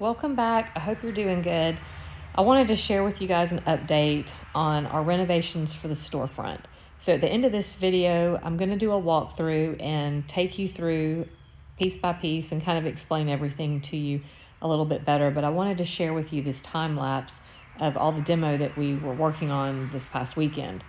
Welcome back. I hope you're doing good. I wanted to share with you guys an update on our renovations for the storefront. So at the end of this video, I'm going to do a walkthrough and take you through piece by piece and kind of explain everything to you a little bit better. But I wanted to share with you this time lapse of all the demo that we were working on this past weekend.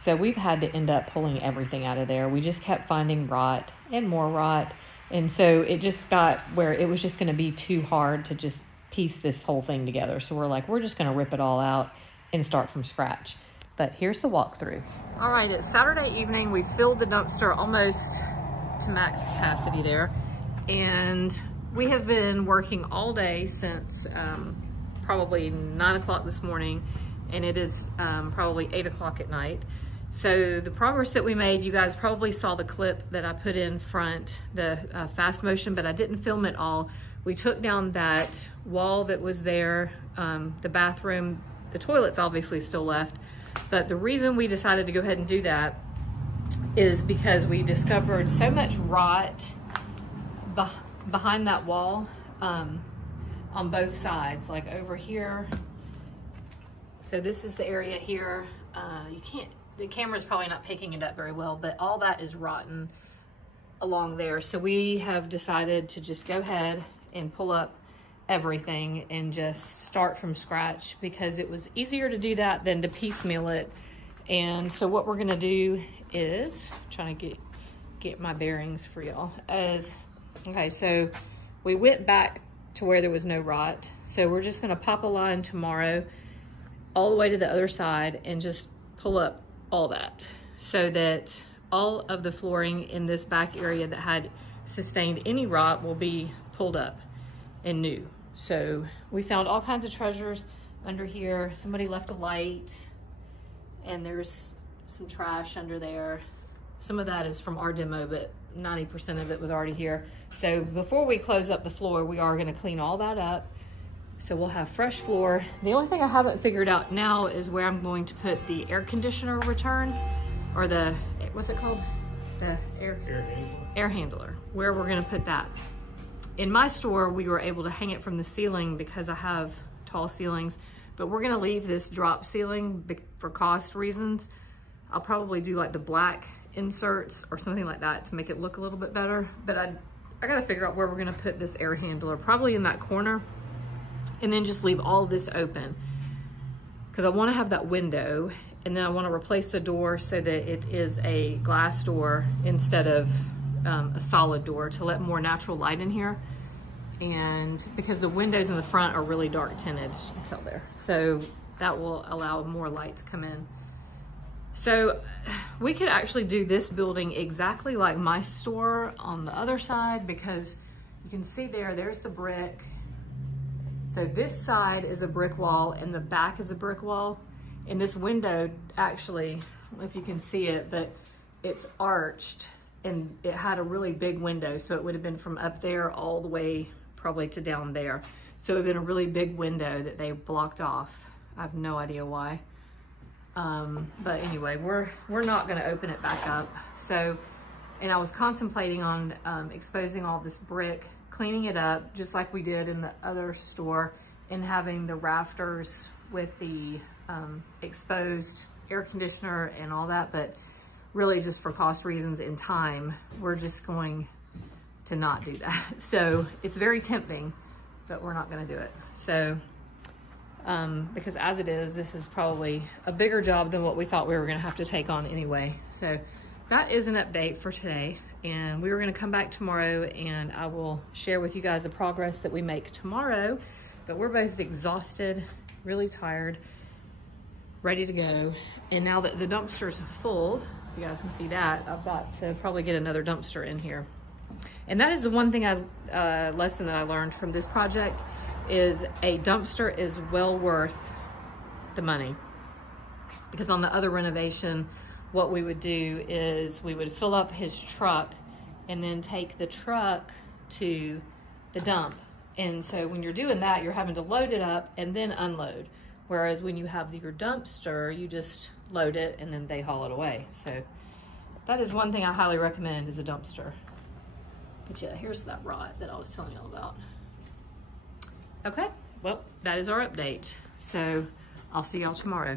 So we've had to end up pulling everything out of there. We just kept finding rot and more rot. And so it just got where it was just going to be too hard to just piece this whole thing together. So we're like, we're just going to rip it all out and start from scratch. But here's the walkthrough. All right, it's Saturday evening. We filled the dumpster almost to max capacity there. And we have been working all day since probably 9 o'clock this morning. And it is probably 8 o'clock at night. So the progress that we made, you guys probably saw the clip that I put in front, the fast motion, but I didn't film it all. We took down that wall that was there, the bathroom, the toilet's obviously still left, but the reason we decided to go ahead and do that is because we discovered so much rot behind that wall on both sides, like over here. So this is the area here. The camera's probably not picking it up very well, but all that is rotten along there. So we have decided to just go ahead and pull up everything and just start from scratch because it was easier to do that than to piecemeal it. And so what we're gonna do is, trying to get my bearings for y'all, okay, so we went back to where there was no rot. So we're just gonna pop a line tomorrow all the way to the other side and just pull up all that so that all of the flooring in this back area that had sustained any rot will be pulled up and new. So we found all kinds of treasures under here. Somebody left a light and there's some trash under there. Some of that is from our demo, but 90% of it was already here. So before we close up the floor, we are gonna clean all that up. So we'll have fresh floor. The only thing I haven't figured out now is where I'm going to put the air conditioner return, or the, what's it called? The air handler, where we're gonna put that. In my store, we were able to hang it from the ceiling because I have tall ceilings, but we're gonna leave this drop ceiling for cost reasons. I'll probably do like the black inserts or something like that to make it look a little bit better, but I gotta figure out where we're gonna put this air handler, probably in that corner. And then just leave all this open because I want to have that window, and then I want to replace the door so that it is a glass door instead of a solid door to let more natural light in here. And because the windows in the front are really dark tinted, you can tell there. So that will allow more light to come in. So we could actually do this building exactly like my store on the other side, because you can see there's the brick. So this side is a brick wall and the back is a brick wall. And this window, actually, I don't know if you can see it, but it's arched and it had a really big window. So it would have been from up there all the way probably to down there. So it would have been a really big window that they blocked off. I have no idea why. But anyway, we're not gonna open it back up. So, and I was contemplating on exposing all this brick, cleaning it up just like we did in the other store, and having the rafters with the exposed air conditioner and all that. But really, just for cost reasons and time, we're just going to not do that. So it's very tempting, but we're not going to do it. So because as it is, this is probably a bigger job than what we thought we were going to have to take on anyway. So that is an update for today. And we were gonna come back tomorrow and I will share with you guys the progress that we make tomorrow. But we're both exhausted, really tired, ready to go. And now that the dumpster's full, if you guys can see that, I've got to probably get another dumpster in here. And that is the one thing lesson that I learned from this project, is a dumpster is well worth the money. Because on the other renovation, what we would do is we would fill up his truck and then take the truck to the dump. And so when you're doing that, you're having to load it up and then unload. Whereas when you have your dumpster, you just load it and then they haul it away. So that is one thing I highly recommend, is a dumpster. But yeah, here's that rot that I was telling you all about. Okay, well, that is our update. So I'll see y'all tomorrow.